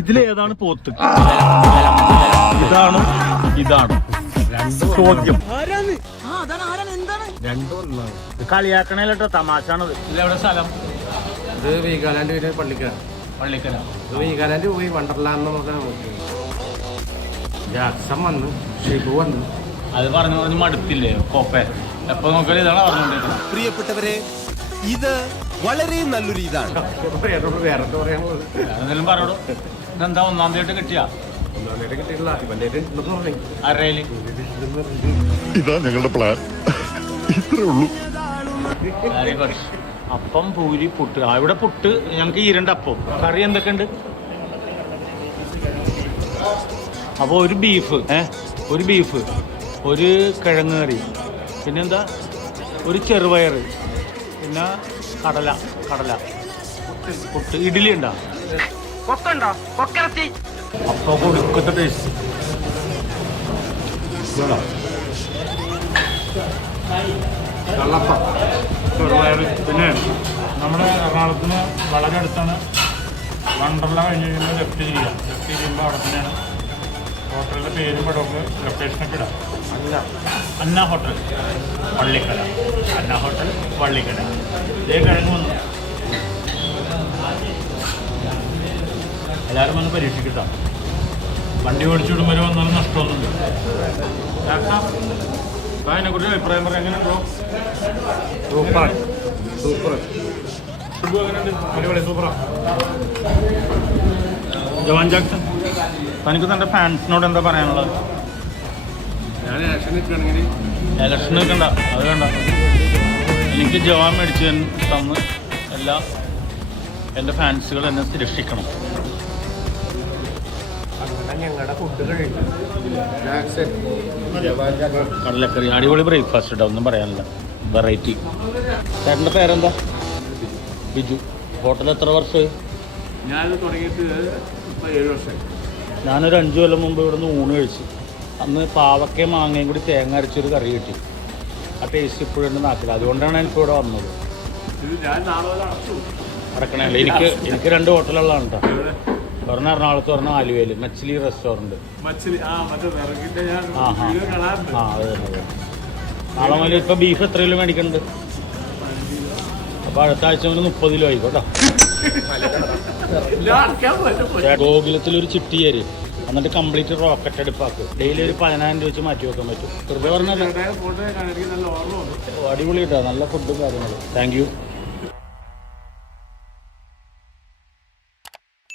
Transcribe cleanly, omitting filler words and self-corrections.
ഇതിലേതാണ് പോത്ത്? ഇതാണ് ഇതാണ് ചോദ്യം. കളിയാക്കണേലട്ടോ, തമാശാണത്. ഇതെവിടെ സ്ഥലം? ഇത് വീഗാലാൻഡ് പിന്നെ പള്ളിക്കര. ഇത് വീഗാലാൻഡ് പോയി വണ്ടർലാൻഡ് നമുക്ക് ജാക്സം വന്നു, ഷിബു വന്നു. അത് പറഞ്ഞു മടുത്തില്ലേ കോപ്പേ? എപ്പോ നോക്കിയാലും ഇതാണ് പറഞ്ഞോണ്ടിരിക്കുന്നത്. പ്രിയപ്പെട്ടവരെ, ഇത് വളരെ നല്ലൊരു ഇതാണ്. വേറെ എന്താ പറയാൻ പോകുന്നത്? എന്തെങ്കിലും പറയണോ? ഇതെന്താ ഒന്നാം തീയതി കിട്ടിയാ? കിട്ടിയിട്ടില്ല. ഇവന്റെ പറഞ്ഞു അരയില് ഇതാ ഞങ്ങളുടെ പ്ലാൻ. ഇത്രേ ഉള്ളൂ. അപ്പം, പൂരി, പുട്ട്. ഇവിടെ പുട്ട് ഞങ്ങൾക്ക് ഈ 2 അപ്പം. കറി എന്തൊക്കെയുണ്ട്? അപ്പോൾ ഒരു ബീഫ്, ഒരു കിഴങ്ങ് കറി, പിന്നെന്താ, ഒരു ചെറുപയർ, പിന്നെ കടല, പുട്ട്, ഇഡ്ഡലി ഉണ്ടോ? അപ്പോൾ കൊടുക്കത്തെ ടേസ്റ്റ്. കള്ളപ്പം, ചെറുപയർ. പിന്നെ നമ്മുടെ എറണാകുളത്തിന് വളരെ അടുത്താണ് വണ്ടർല. കഴിഞ്ഞ് കഴിയുമ്പോൾ ലെഫ്റ്റ് ചെയ്യുമ്പോൾ അവിടെ തന്നെയാണ് ഹോട്ടലിൻ്റെ പേരും പടമൊക്കെ ലൊക്കേഷനൊക്കെ ഇടാം. അന്ന ഹോട്ടൽ പള്ളിക്കട. ഇതേ കിഴങ്ങ് വന്നു. എല്ലാവരും വന്ന് പരീക്ഷിക്കട്ടോ. വണ്ടി ഓടിച്ചു വിടുമ്പോൾ വന്നാലും നഷ്ടമൊന്നുമില്ല. അതിനെക്കുറിച്ച് അഭിപ്രായം പറയാം. എങ്ങനെയുണ്ടോ? സൂപ്പർ എങ്ങനെയുണ്ട്? അടിപൊളി, സൂപ്പറാ. ജവാൻ ജാക്സൺ, തനിക്ക് തൻ്റെ ഫാൻസിനോട് എന്താ പറയാനുള്ളത്? ഞാൻ ഇലക്ഷൻ നിൽക്കുകയാണെങ്കിൽ ഇലക്ഷൻ നിൽക്കണ്ട, അത് വേണ്ട. എനിക്ക് ജവാൻ മേടിച്ച് തന്ന് എൻ്റെ ഫാൻസുകൾ എന്നെ രക്ഷിക്കണം. ഞങ്ങളുടെ ഫുഡ് കഴിക്കും. കടലക്കറി, അടിപൊളി ബ്രേക്ക്ഫാസ്റ്റ് കേട്ടോ, ഒന്നും പറയാനില്ല. വെറൈറ്റി. ചേട്ടൻ്റെ പേരെന്താ? ബിജു. ഹോട്ടൽ എത്ര വർഷമായി? ഞാനിത് തുടങ്ങിയിട്ട് ഇപ്പോൾ 7 വർഷമായി. ഞാനൊരു 5 കൊല്ലം മുമ്പ് ഇവിടെ നിന്ന് ഊണ് കഴിച്ചു. അന്ന് പാവക്കയും മാങ്ങയും കൂടി തേങ്ങ അരച്ചൊരു കറി കിട്ടി. ആ ടേസ്റ്റ് ഇപ്പോഴും എൻ്റെ നാട്ടിൽ. അതുകൊണ്ടാണ് എനിക്ക് ഇവിടെ വന്നത്. ഇത് ഞാൻ നാളെ അടച്ചു അടക്കണേ. എനിക്ക് 2 ഹോട്ടലുകളാണ് കേട്ടോ. ഒരെണ്ണം എറണാകുളത്ത്, ഒരെണ്ണം ആലുവയിൽ. മച്ചിലി റെസ്റ്റോറൻറ്റ്. അതെ. നാളെ മുതൽ ഇപ്പോൾ ബീഫ് എത്ര കിലോ മേടിക്കുന്നുണ്ട്? അപ്പോൾ അടുത്ത ആഴ്ച മുതൽ 30 കിലോ ആയിക്കോട്ടോ. ഗോകുലത്തിലൊരു ചിട്ടിയേര് എന്നിട്ട് കംപ്ലീറ്റ് റോക്കറ്റ് അടുപ്പാക്ക്. ഡെയിലി ഒരു 10,000 രൂപ വെച്ച് മാറ്റി വെക്കാൻ പറ്റും. കൃപ പറഞ്ഞല്ലോ. അടിപൊളി കേട്ടോ, നല്ല ഫുഡും കാര്യങ്ങളും. Thank you.